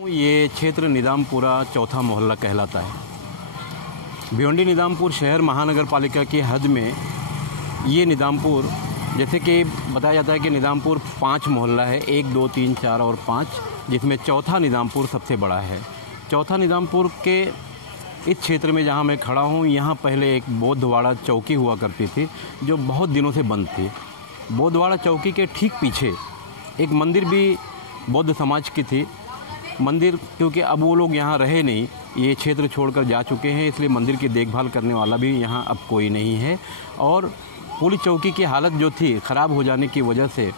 ये क्षेत्र निजामपुरा चौथा मोहल्ला कहलाता है। भिवंडी निजामपुर शहर महानगर पालिका की हद में ये निजामपुर, जैसे कि बताया जाता है कि निजामपुर 5 मोहल्ला है, 1, 2, 3, 4 और 5, जिसमें चौथा निजामपुर सबसे बड़ा है। चौथा निजामपुर के इस क्षेत्र में जहाँ मैं खड़ा हूँ, यहाँ पहले एक बौद्धवाड़ा चौकी हुआ करती थी जो बहुत दिनों से बंद थी। बौद्धवाड़ा चौकी के ठीक पीछे एक मंदिर भी बौद्ध समाज की थी। मंदिर, क्योंकि अब वो लोग यहाँ रहे नहीं, ये क्षेत्र छोड़कर जा चुके हैं, इसलिए मंदिर की देखभाल करने वाला भी यहाँ अब कोई नहीं है। और पुलिस चौकी की हालत जो थी ख़राब हो जाने की वजह से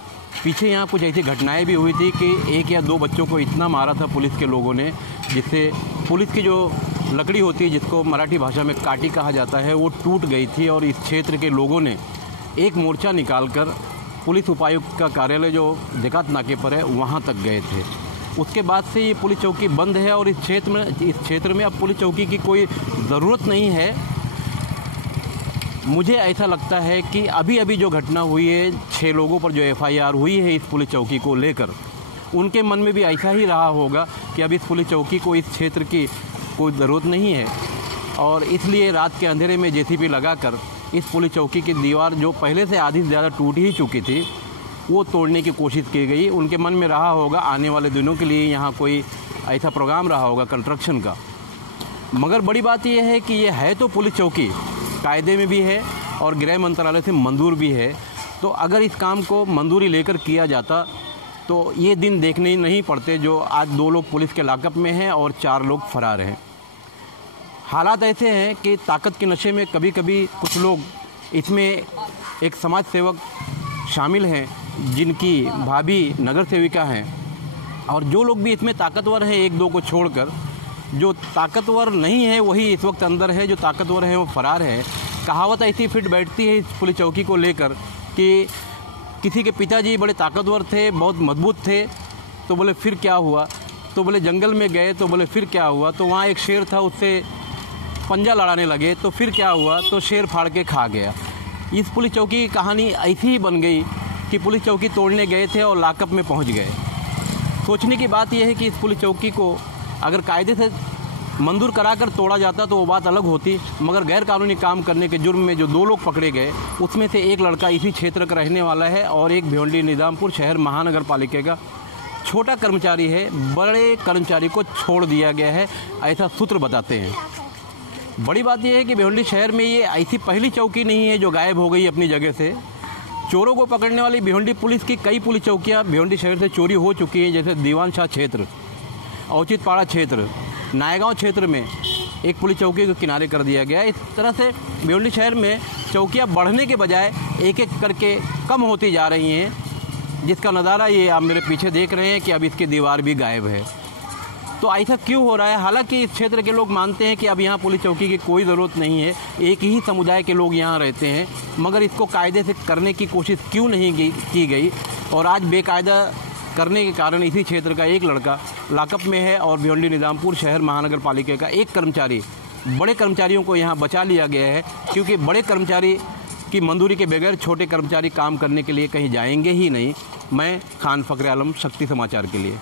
पीछे यहाँ कुछ ऐसी घटनाएं भी हुई थी कि 1 या 2 बच्चों को इतना मारा था पुलिस के लोगों ने, जिससे पुलिस की जो लकड़ी होती है, जिसको मराठी भाषा में काटी कहा जाता है, वो टूट गई थी। और इस क्षेत्र के लोगों ने एक मोर्चा निकालकर पुलिस उपायुक्त का कार्यालय जो देकात नाके पर है वहाँ तक गए थे। उसके बाद से ये पुलिस चौकी बंद है और इस क्षेत्र में अब पुलिस चौकी की कोई ज़रूरत नहीं है। मुझे ऐसा लगता है कि अभी जो घटना हुई है, 6 लोगों पर जो FIR हुई है इस पुलिस चौकी को लेकर, उनके मन में भी ऐसा ही रहा होगा कि अब इस पुलिस चौकी को इस क्षेत्र की कोई ज़रूरत नहीं है। और इसलिए रात के अंधेरे में JCB लगाकर इस पुलिस चौकी की दीवार, जो पहले से आधी से ज़्यादा टूट ही चुकी थी, वो तोड़ने की कोशिश की गई। उनके मन में रहा होगा आने वाले दिनों के लिए यहाँ कोई ऐसा प्रोग्राम रहा होगा कंस्ट्रक्शन का। मगर बड़ी बात यह है कि ये है तो पुलिस चौकी, कायदे में भी है और गृह मंत्रालय से मंजूर भी है। तो अगर इस काम को मंजूरी लेकर किया जाता तो ये दिन देखने नहीं पड़ते जो आज 2 लोग पुलिस के लॉकअप में हैं और 4 लोग फरार हैं। हालात ऐसे हैं कि ताकत के नशे में कभी कभी कुछ लोग, इसमें एक समाज सेवक शामिल हैं जिनकी भाभी नगर सेविका हैं, और जो लोग भी इसमें ताकतवर हैं 1-2 को छोड़कर, जो ताकतवर नहीं है वही इस वक्त अंदर है, जो ताकतवर है वो फरार है। कहावत ऐसी फिट बैठती है इस पुलिस चौकी को लेकर कि किसी के पिताजी बड़े ताकतवर थे, बहुत मजबूत थे, तो बोले फिर क्या हुआ, तो बोले जंगल में गए तो बोले फिर क्या हुआ, तो वहाँ एक शेर था उससे पंजा लड़ाने लगे तो फिर क्या हुआ, तो शेर फाड़ के खा गया। इस पुलिस चौकी की कहानी ऐसी ही बन गई कि पुलिस चौकी तोड़ने गए थे और लॉकअप में पहुंच गए। सोचने की बात यह है कि इस पुलिस चौकी को अगर कायदे से मंजूर कराकर तोड़ा जाता तो वो बात अलग होती, मगर गैर कानूनी काम करने के जुर्म में जो 2 लोग पकड़े गए, उसमें से एक लड़का इसी क्षेत्र का रहने वाला है और एक भिवंडी निजामपुर शहर महानगर पालिका का छोटा कर्मचारी है। बड़े कर्मचारी को छोड़ दिया गया है, ऐसा सूत्र बताते हैं। बड़ी बात यह है कि भिवंडी शहर में ये ऐसी पहली चौकी नहीं है जो गायब हो गई अपनी जगह से। चोरों को पकड़ने वाली भिवंडी पुलिस की कई पुलिस चौकियां भिवंडी शहर से चोरी हो चुकी हैं, जैसे दीवान शाह क्षेत्र, औचितपाड़ा क्षेत्र, नायगांव क्षेत्र में एक पुलिस चौकी को किनारे कर दिया गया। इस तरह से भिवंडी शहर में चौकियां बढ़ने के बजाय एक करके कम होती जा रही हैं, जिसका नज़ारा ये आप मेरे पीछे देख रहे हैं कि अब इसकी दीवार भी गायब है। तो ऐसा क्यों हो रहा है? हालांकि इस क्षेत्र के लोग मानते हैं कि अब यहाँ पुलिस चौकी की कोई ज़रूरत नहीं है, एक ही समुदाय के लोग यहाँ रहते हैं, मगर इसको कायदे से करने की कोशिश क्यों नहीं की गई? और आज बेकायदा करने के कारण इसी क्षेत्र का एक लड़का लॉकअप में है और भिवंडी निजामपुर शहर महानगर पालिका का एक कर्मचारी, बड़े कर्मचारियों को यहाँ बचा लिया गया है, क्योंकि बड़े कर्मचारी की मंजूरी के बगैर छोटे कर्मचारी काम करने के लिए कहीं जाएंगे ही नहीं। मैं खान फखरे आलम, शक्ति समाचार के लिए।